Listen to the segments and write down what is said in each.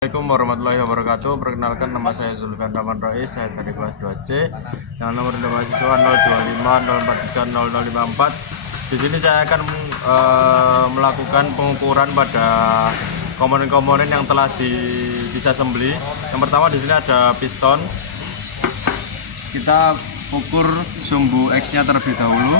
Assalamualaikum warahmatullahi wabarakatuh. Perkenalkan, nama saya Zulfan Rahman Rais. Saya dari kelas 2C dengan nomor mahasiswa 025043054. Di sini saya akan melakukan pengukuran pada komponen-komponen yang telah disassembly. Yang pertama di sini ada piston. Kita ukur sumbu X-nya terlebih dahulu.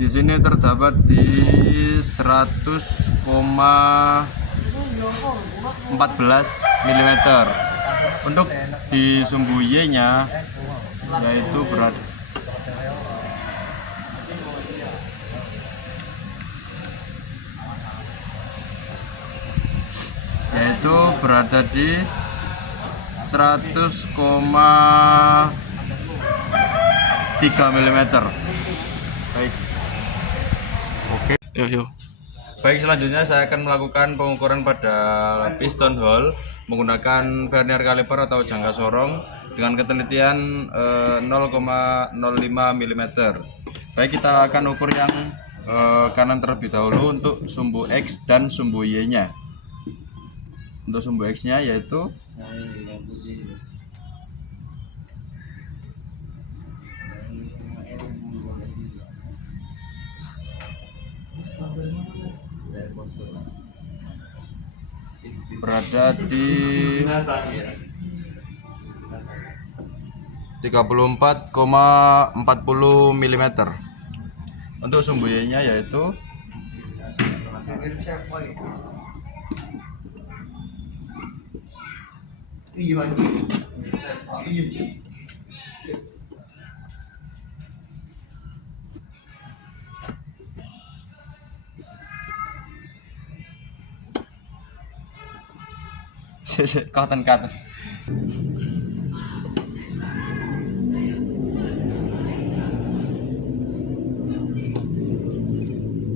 Di sini terdapat di 100,14 mm. Untuk di sumbu Y-nya yaitu berada di 100,3 mm. Baik. Oke. Yuk. Baik, selanjutnya saya akan melakukan pengukuran pada piston hole menggunakan vernier caliper atau jangka sorong dengan ketelitian 0,05 mm. Baik, kita akan ukur yang kanan terlebih dahulu untuk sumbu X dan sumbu Y-nya. Untuk sumbu X-nya yaitu berada di 34,40 mm. Untuk sumbu Y-nya yaitu cotton.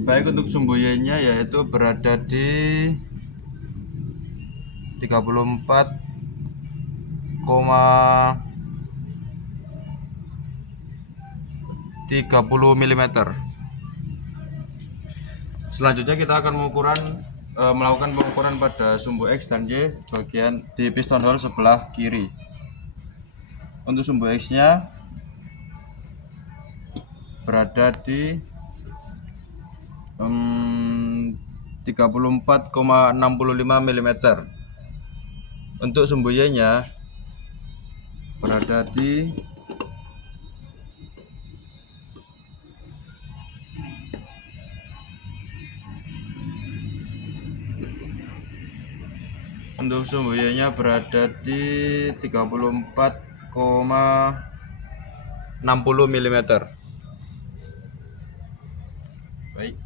Baik, untuk sumbu Y-nya yaitu berada di 34,30 mm. Selanjutnya kita akan melakukan pengukuran pada sumbu X dan Y bagian di piston hole sebelah kiri. Untuk sumbu X-nya berada di 34,65 mm. Untuk sumbu Y-nya berada di 34,60 mm. Baik.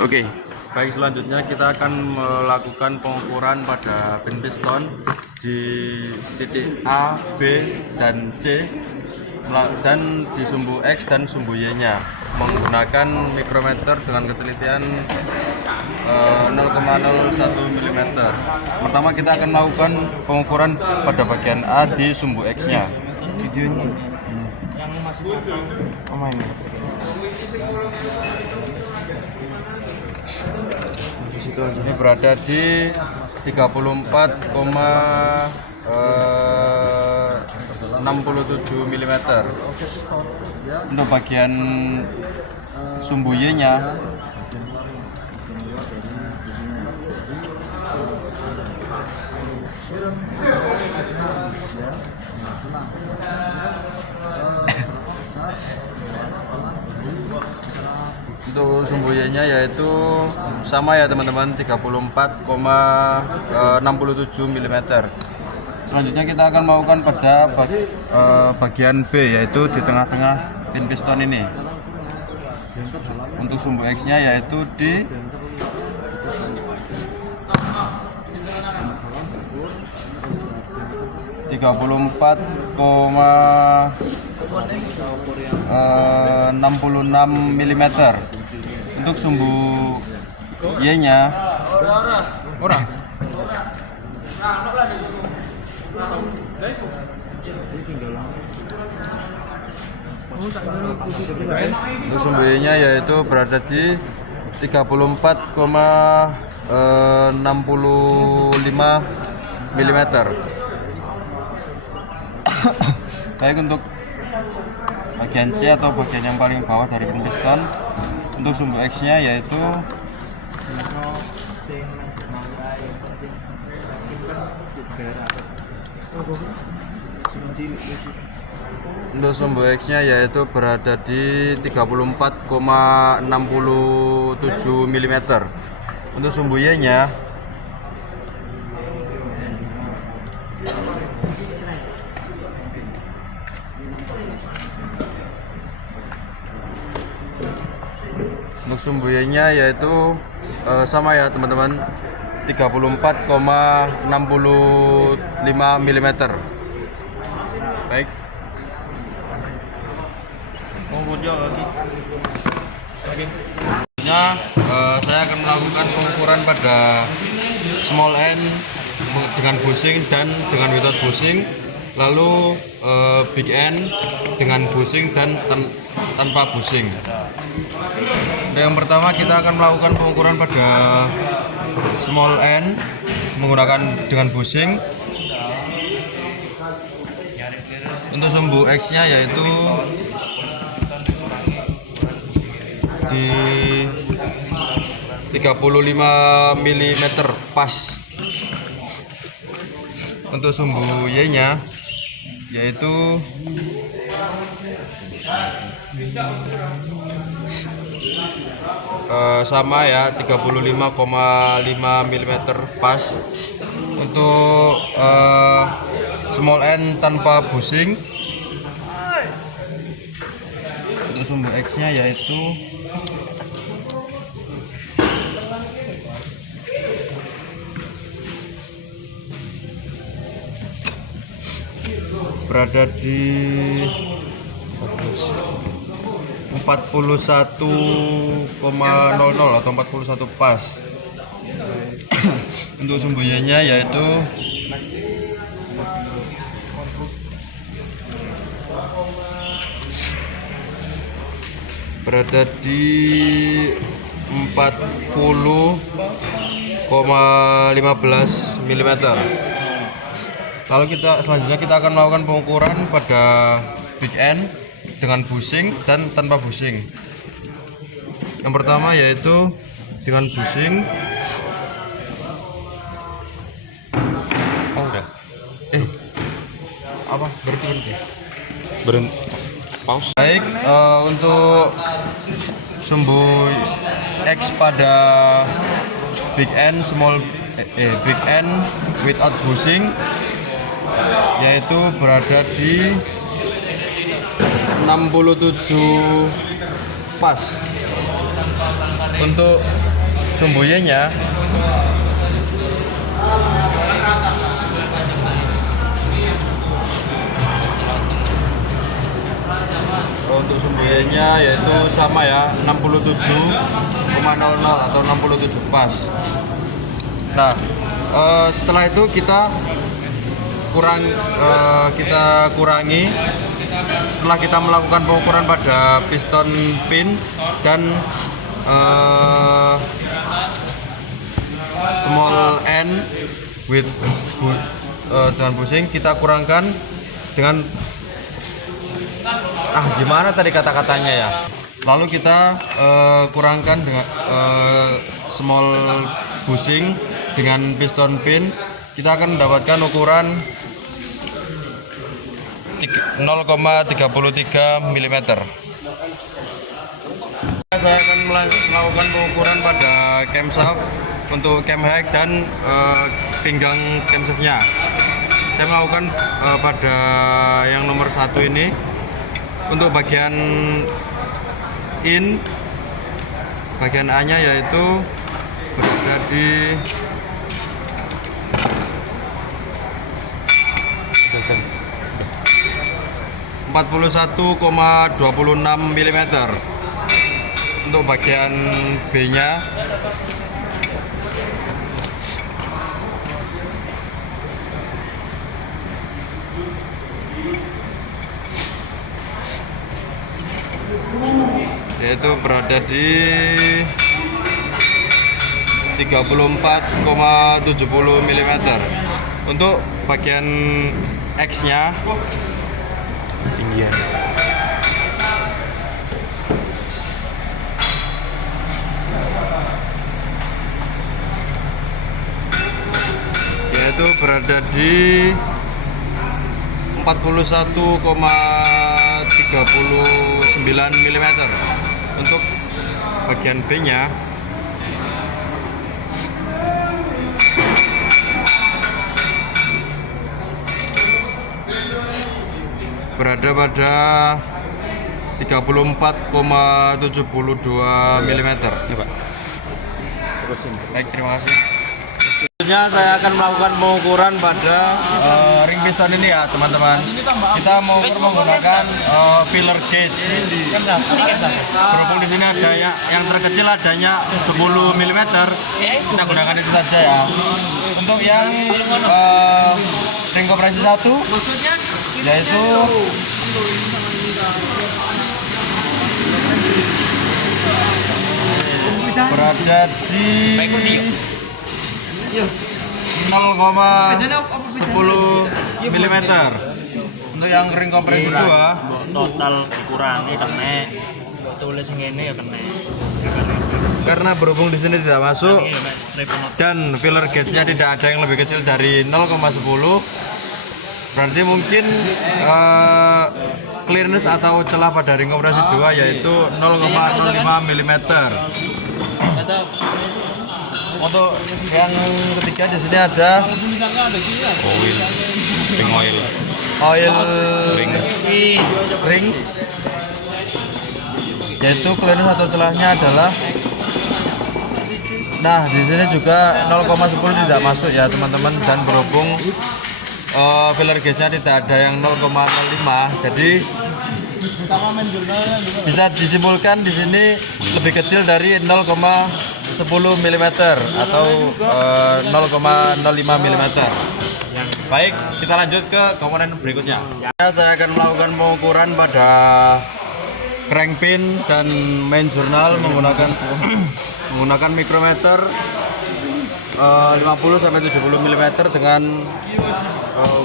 Oke. Baik, selanjutnya kita akan melakukan pengukuran pada pin piston di titik A, B, dan C dan di sumbu X dan sumbu Y-nya menggunakan mikrometer dengan ketelitian 0,01 mm. Pertama kita akan melakukan pengukuran pada bagian A di sumbu X-nya. Videonya. Ini berada di 34,67 mm. Untuk bagian sumbu Y-nya untuk sumbu Y-nya yaitu sama ya teman-teman, 34,67 mm. Selanjutnya kita akan melakukan pada bagian B, yaitu di tengah-tengah pin piston ini. Untuk sumbu X-nya yaitu di 34,66 mm. Untuk sumbu Y-nya Untuk sumbu Y-nya yaitu berada di 34,65 mm. Baik, untuk bagian C atau bagian yang paling bawah dari pin piston, untuk sumbu X-nya yaitu berada di 34,67 mm. Untuk sumbu Y-nya yaitu sama ya teman-teman, 34,65 mm. Baik. Saya akan melakukan pengukuran pada small n dengan bushing dan dengan without bushing, lalu big n dengan bushing dan tanpa bushing. Yang pertama kita akan melakukan pengukuran pada small n menggunakan dengan bushing. Untuk sumbu X-nya yaitu di 35 mm pas. Untuk sumbu Y-nya yaitu sama ya, 35,5 mm pas. Untuk small n tanpa bushing, untuk sumbu X-nya yaitu berada di 41,00 atau 41 pas. Untuk sumbu Y-nya yaitu berada di 40,15 mm. Lalu selanjutnya kita akan melakukan pengukuran pada big N dengan bushing dan tanpa bushing. Yang pertama yaitu dengan bushing. Berhenti. Pause. Baik, untuk sumbu X pada big N without bushing yaitu berada di 67 pas. Untuk sumbu Y-nya yaitu sama ya, 67,00 atau 67 pas. Nah, setelah itu kita kurangi setelah kita melakukan pengukuran pada piston pin dan small n with dengan bushing, kita kurangkan dengan gimana tadi kata-katanya ya. Lalu kita kurangkan dengan small bushing dengan piston pin, kita akan mendapatkan ukuran 0,33 mm. Saya akan melakukan pengukuran pada camshaft untuk cam height dan pinggang camshaftnya. Saya melakukan pada yang nomor 1 ini. Untuk bagian in, bagian A-nya yaitu berada di 41,26 mm. Untuk bagian B-nya yaitu berada di 34,70 mm. Untuk bagian X-nya tinggian yaitu berada di 41,39 mm. Untuk bagian B-nya berada pada 34,72 mm. Ya, Pak. Baik, terima kasih. Selanjutnya saya akan melakukan pengukuran pada ring piston ini ya, teman-teman. Kita mengukur menggunakan filler gauge. Berhubung di sini ada yang terkecil adanya 10 mm, kita gunakan itu saja ya. Untuk yang ring kompresi 1 yaitu berada di 0,10 mm. Untuk yang ring kompresi 2 total dikurangi kena tulis ngene ya kena. karena berhubung di sini tidak masuk dan filler gauge-nya tidak ada yang lebih kecil dari 0,10, berarti mungkin clearance atau celah pada ring kompresi 2 yaitu 0,05 mm. Untuk yang ketiga di sini ada oil ring yaitu clearance atau celahnya adalah, nah di sini juga 0,10 tidak masuk ya teman-teman, dan berhubung filler gauge-nya tidak ada yang 0,05, jadi bisa disimpulkan di sini lebih kecil dari 0,10 mm atau 0,05 mm. Baik, kita lanjut ke komponen berikutnya. Saya akan melakukan pengukuran pada crankpin dan main journal menggunakan mikrometer 50-70 mm dengan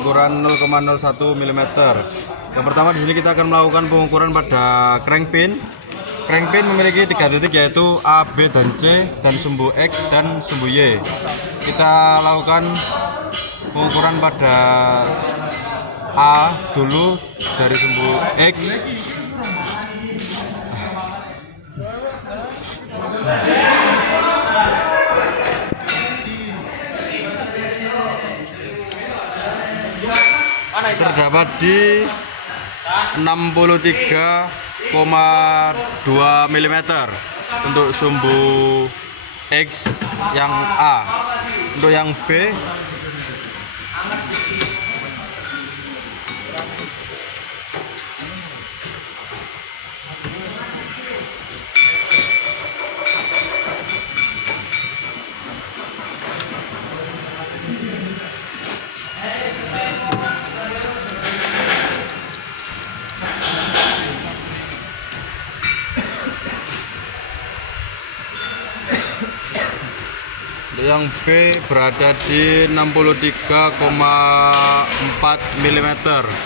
ukuran 0,01 mm. Yang pertama di sini kita akan melakukan pengukuran pada crankpin. Crankpin memiliki 3 titik yaitu A, B, dan C, dan sumbu X dan sumbu Y. Kita lakukan pengukuran pada A dulu dari sumbu X. Terdapat di 63,2 mm untuk sumbu X yang A. Untuk yang B yang B berada di 63,4 mm.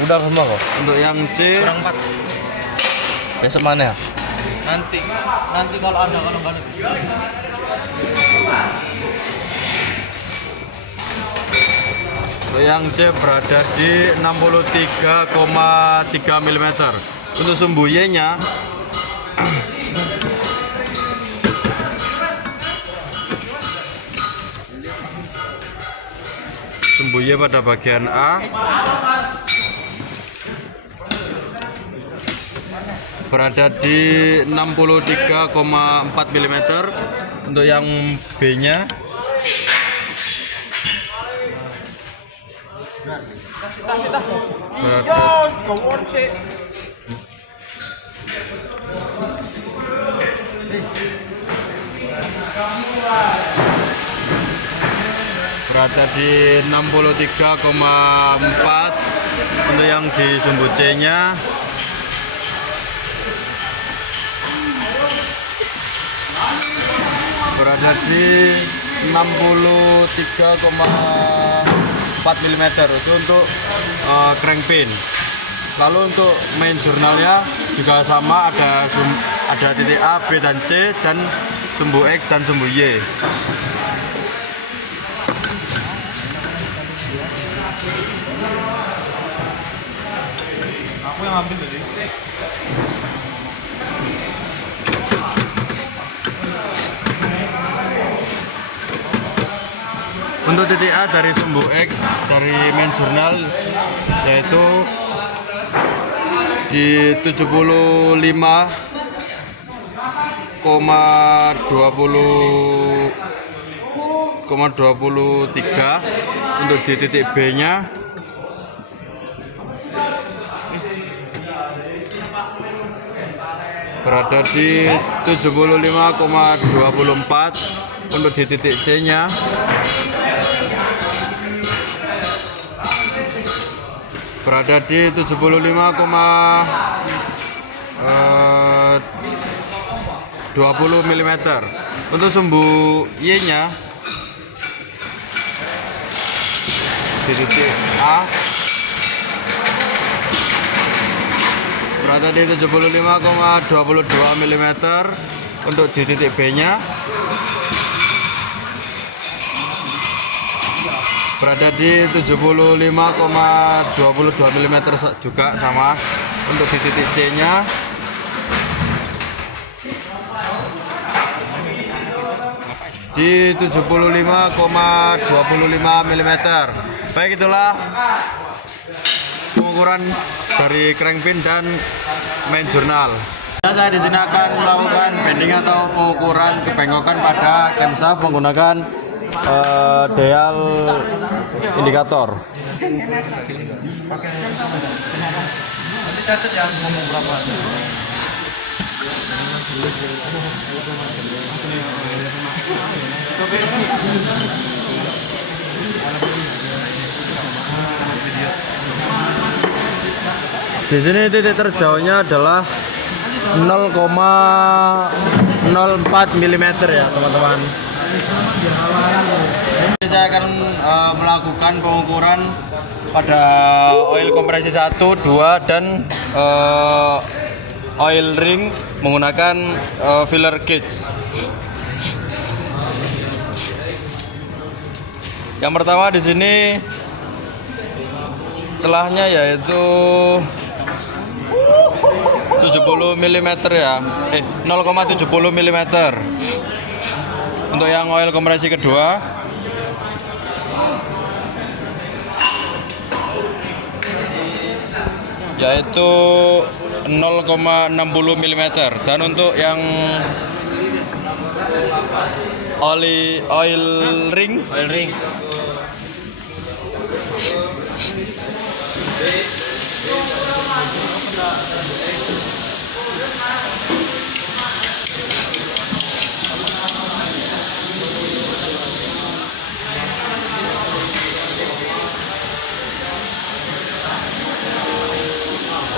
Udah semua kok. Untuk yang C Kurang 4. Besok mana ya? Nanti kalau ada kalau balik. untuk yang C berada di 63,3 mm. Untuk sumbu Y-nya sumbu Y pada bagian A berada di 63,4 mm. Untuk yang B-nya berada di 63,4. Untuk yang di sumbu C-nya berada di 63,4 mm itu untuk crank pin. Lalu untuk main jurnalnya juga sama, ada titik A, B dan C, dan sumbu X dan sumbu Y. Aku yang ambil tadi. Untuk titik A dari sumbu X dari main jurnal yaitu di 75,23. Untuk di titik B nya berada di 75,24. Untuk di titik C nya berada di 75,20 mm. Untuk sumbu Y nya di titik A berada di 75,22 mm. Untuk di titik B nya berada di 75,22 mm juga sama. Untuk di titik C nya di 75,25 mm. Baik, itulah pengukuran dari crank pin dan main jurnal. Saya di sini akan melakukan bending atau pengukuran kebengokan pada camshaft menggunakan dial indikator. Di sini titik terjauhnya adalah 0,04 mm ya teman-teman. Saya akan melakukan pengukuran pada oil kompresi 1, 2 dan oil ring menggunakan filler gauge. Yang pertama di sini celahnya yaitu 70 mm ya. 0,70 mm. Untuk yang oil kompresi kedua yaitu 0,60 mm. Dan untuk yang oil ring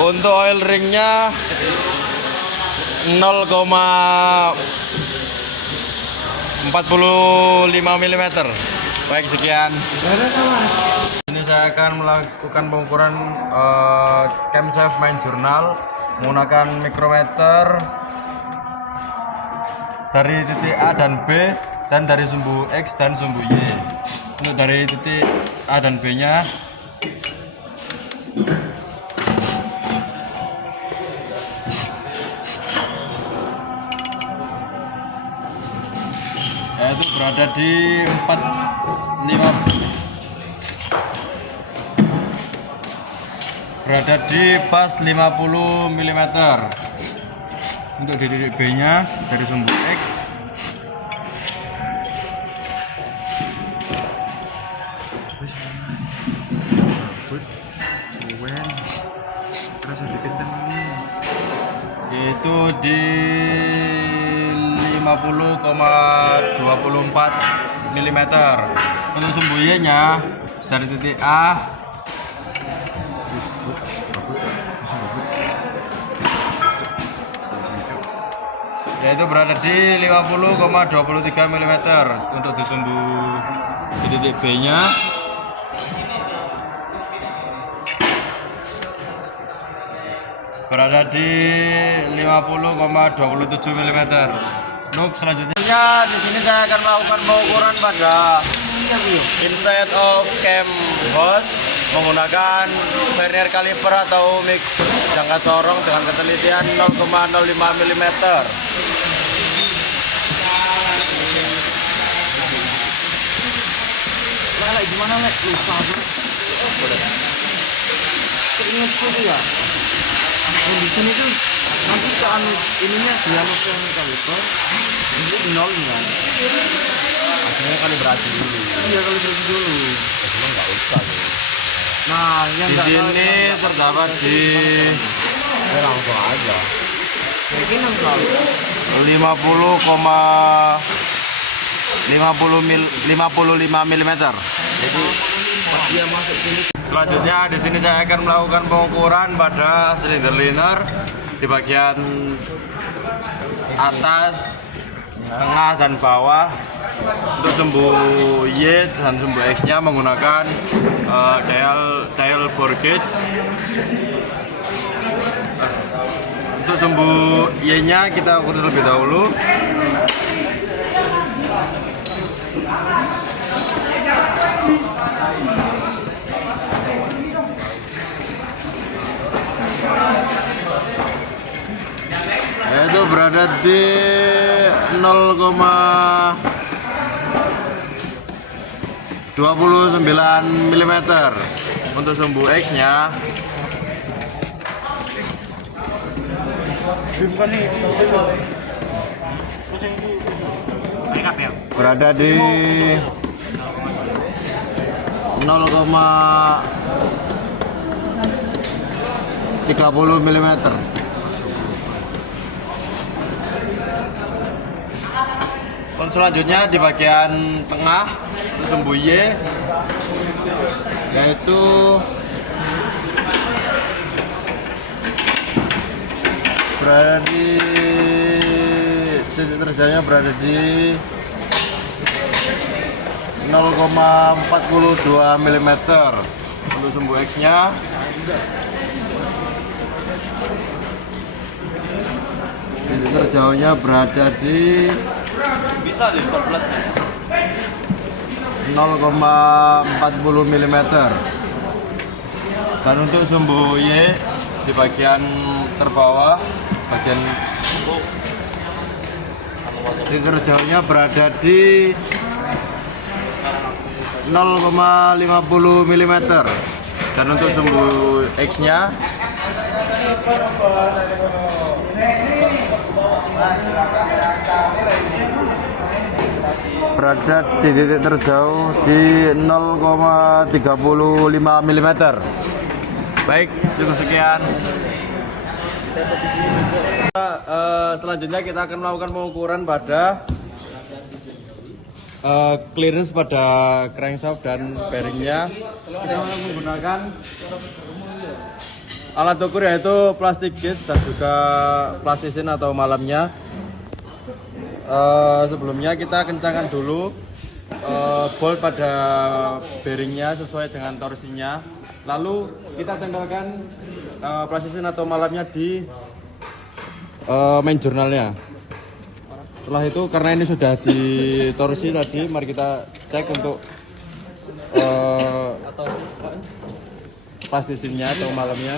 untuk oil ringnya 0,45 mm. Baik, sekian. Ini saya akan melakukan pengukuran camshaft main jurnal menggunakan mikrometer dari titik A dan B dan dari sumbu X dan sumbu Y. Untuk dari titik A dan B nya yaitu berada di 45, berada di pas 50 mm. Untuk di titik B nya dari sumbu X itu di 50,24 mm. Untuk sumbu Y nya dari titik A yaitu berada di 50,23 mm untuk disumbu di titik B nya. Berada di 50,27 mm. Untuk selanjutnya di sini saya akan melakukan pengukuran pada inside of cam hose menggunakan vernier caliper atau mik jangka sorong dengan ketelitian 0,05 mm. Gimana Lek? Lupa aku. Keringetku tuh ya. Di sini tuh nanti ke ininya dialog ke kaliper ini di nol kan. Akhirnya kalibrasi dulu. Iya kalibrasi dulu. Cuma nggak usah. Nah yang Di sini terdapat di Ya langsung aja. mungkin yang selalu 55 mm. Jadi pas dia masuk sini Selanjutnya di sini saya akan melakukan pengukuran pada silinder liner di bagian atas, tengah dan bawah untuk sumbu Y dan sumbu X-nya menggunakan dial bore gauge. Untuk sumbu Y-nya kita ukur terlebih dahulu. Yaitu berada di 0,29 mm. Untuk sumbu X nya berada di 0,30 mm. Selanjutnya di bagian tengah untuk sumbu Y yaitu berada di titik terjauhnya berada di 0,42 mm. Untuk sumbu X nya titik terjauhnya berada di 0,40 mm. Dan untuk sumbu Y di bagian terbawah, bagian titik terjauhnya berada di 0,50 mm. Dan untuk sumbu X nya berada di titik terjauh di 0,35 mm. Baik, cukup sekian. Selanjutnya kita akan melakukan pengukuran pada clearance pada crankshaft dan bearingnya. Kita menggunakan alat ukur yaitu plastik gauge dan juga plastisin atau malamnya. Sebelumnya kita kencangkan dulu bolt pada bearingnya sesuai dengan torsinya. Lalu kita tempelkan plastisin atau malamnya di main jurnalnya. Setelah itu karena ini sudah di torsi tadi, mari kita cek untuk plastisinnya atau malamnya.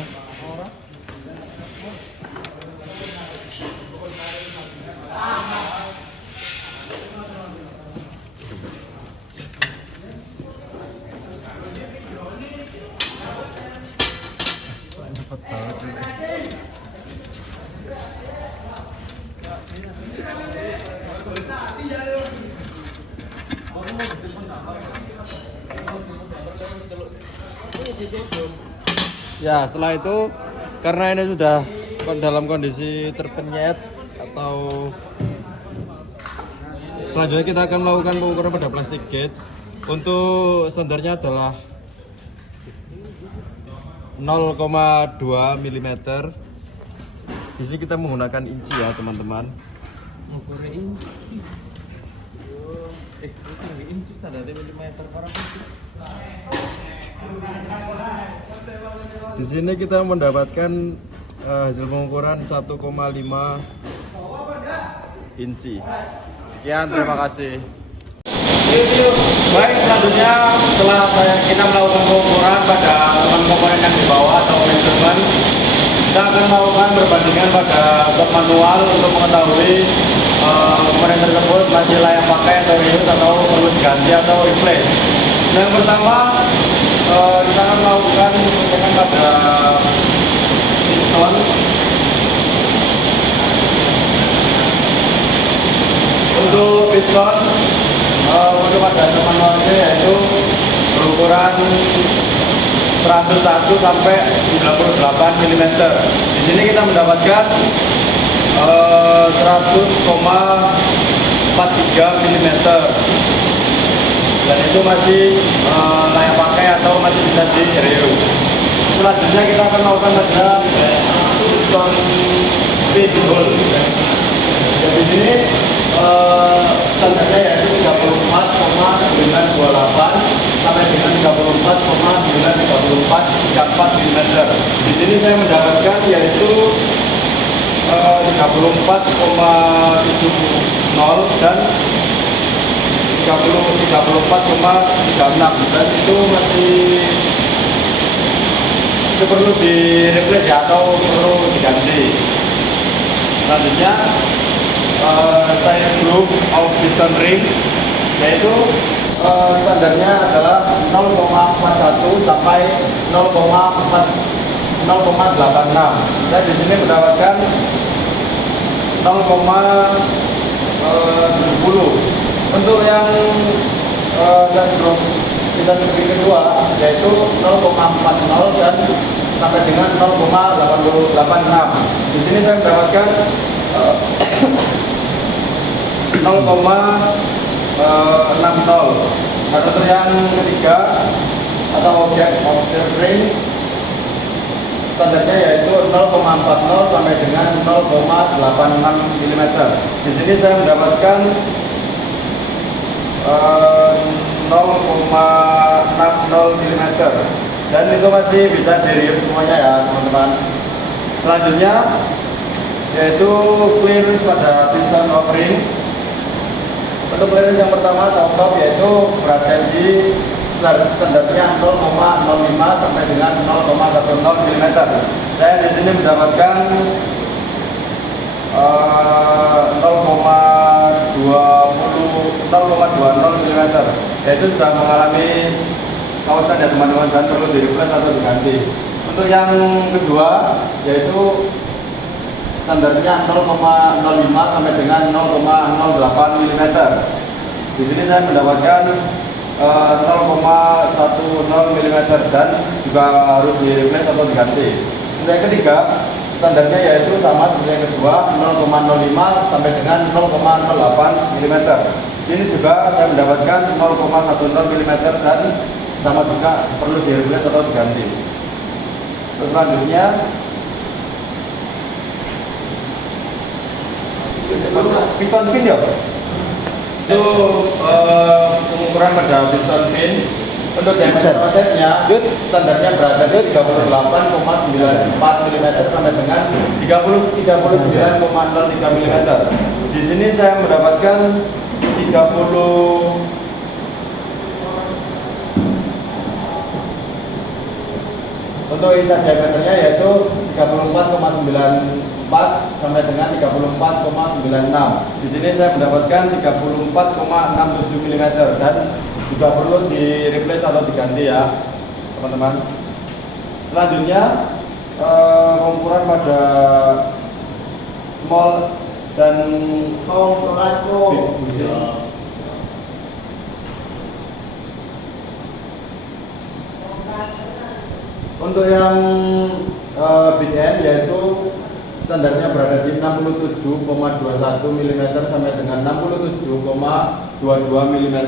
Ya, setelah itu karena ini sudah dalam kondisi terpenyet atau selanjutnya kita akan melakukan pengukuran pada plastik gauge. Untuk standarnya adalah 0,2 mm. Di sini kita menggunakan inci ya, teman-teman. Ngukur inci. Tinggi inci standar milimeter per inci. Di sini kita mendapatkan hasil pengukuran 1,5 inci. Sekian, terima kasih. Baik, selanjutnya setelah kita melakukan pengukuran pada komponen yang di bawah atau measurement, kita akan melakukan perbandingan pada shop manual untuk mengetahui komponen tersebut masih layak pakai atau reuse atau perlu diganti atau replace. Yang pertama, kita akan melakukan pengecekan pada piston. Untuk piston, untuk pada manualnya yaitu berukuran 101 sampai 98 mm. Di sini kita mendapatkan 100,43 mm. Dan itu masih layak pakai atau masih bisa di reuse. Selanjutnya kita akan melakukan pada piston pinhole. Dan di sini standarnya yaitu 34,928 sampai dengan 34,934 mm. Di sini saya mendapatkan yaitu 34,70 dan 34,36, dan itu masih perlu di replace ya atau perlu diganti. Selanjutnya saya group of piston ring, yaitu standarnya adalah 0,41 sampai 0,86. Saya di sini mendapatkan 0,70. Untuk yang saya group piston ring kedua yaitu 0,40 dan sampai dengan 0,86. Di sini saya mendapatkan 0,60. Dan untuk yang ketiga atau objek of the ring, standarnya yaitu 0,40 sampai dengan 0,86 mm. Di sini saya mendapatkan 0,60 mm, dan itu masih bisa di reuse semuanya ya teman-teman. Selanjutnya yaitu clearance pada piston of ring. Untuk clearance yang pertama atau top yaitu berada di standarnya 0,05 sampai dengan 0,10 mm. Saya di sini mendapatkan 0,20 mm, yaitu sudah mengalami kausan ya teman-teman, dan perlu di replace atau diganti. Untuk yang kedua yaitu standarnya 0,05 sampai dengan 0,08 mm. Di sini saya mendapatkan 0,10 mm dan juga harus di replace atau diganti. Untuk yang ketiga standarnya yaitu sama seperti yang kedua, 0,05 sampai dengan 0,08 mm. Di sini juga saya mendapatkan 0,10 mm dan sama juga perlu di replace atau diganti. Terus selanjutnya piston pin ya. Itu pengukuran pada piston pin. Untuk diameter offsetnya standarnya berada di 38,94 mm sampai dengan 39,03 mm. Di sini saya mendapatkan 30. Untuk insan diameternya yaitu 34,94 sampai dengan 34,96. Di sini saya mendapatkan 34,67 mm dan juga perlu di replace atau diganti ya teman-teman. Selanjutnya pengukuran pada small dan untuk yang big end yaitu standarnya berada di 67,21 mm sampai dengan 67,22 mm.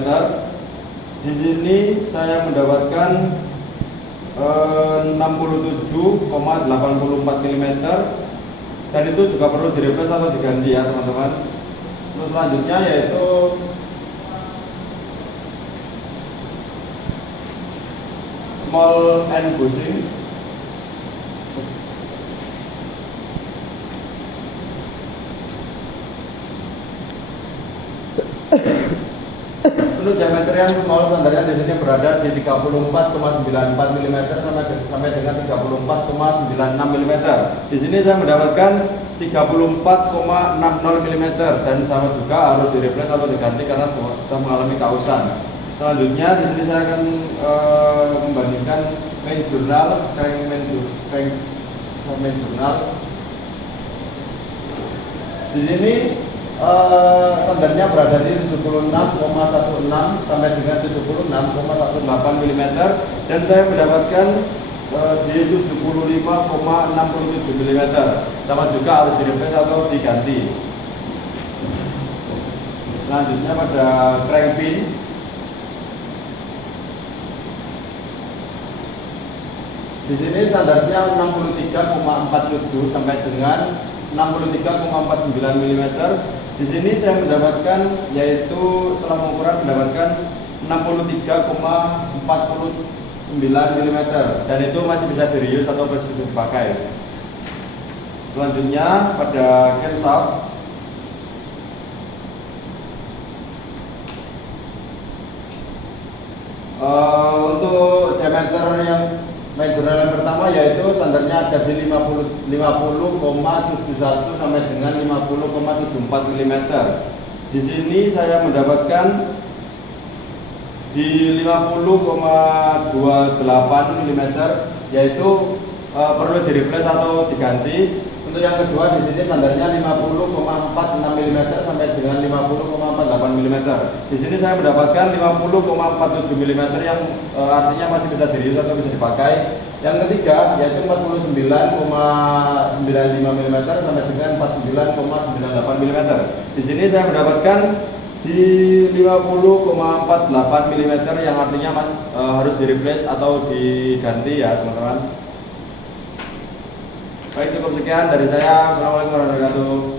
Di sini saya mendapatkan 67,84 mm dan itu juga perlu direplace atau diganti ya teman-teman. Terus selanjutnya yaitu small end bushing. Untuk diameter yang small standarnya di sini berada di 34,94 mm sampai dengan 34,96 mm. Di sini saya mendapatkan 34,60 mm dan sama juga harus direplace atau diganti karena sudah mengalami kausan. Selanjutnya di sini saya akan membandingkan main jurnal, main jurnal. Di sini standarnya berada di 76,16 sampai dengan 76,18 mm dan saya mendapatkan di 75,67 mm. Sama juga harus direplace atau diganti. Selanjutnya pada crank pin. Di sini standarnya 63,47 sampai dengan 63,49 mm. Di sini saya mendapatkan yaitu setelah pengukuran mendapatkan 63,49 mm dan itu masih bisa di-reuse atau masih bisa dipakai. Selanjutnya pada camshaft. Untuk diameter yang main jurnal yang pertama yaitu standarnya ada di 50,71 sampai dengan 50,74 mm. Di sini saya mendapatkan di 50,28 mm yaitu perlu di-replace atau diganti. Untuk yang kedua di sini standarnya 50,46 mm sampai dengan 50,48 mm. Di sini saya mendapatkan 50,47 mm yang artinya masih bisa di-reuse atau bisa dipakai. Yang ketiga yaitu 49,95 mm sampai dengan 49,98 mm. Di sini saya mendapatkan di 50,48 mm yang artinya harus di-replace atau diganti ya teman-teman. Baik, cukup sekian dari saya. Assalamualaikum warahmatullahi wabarakatuh.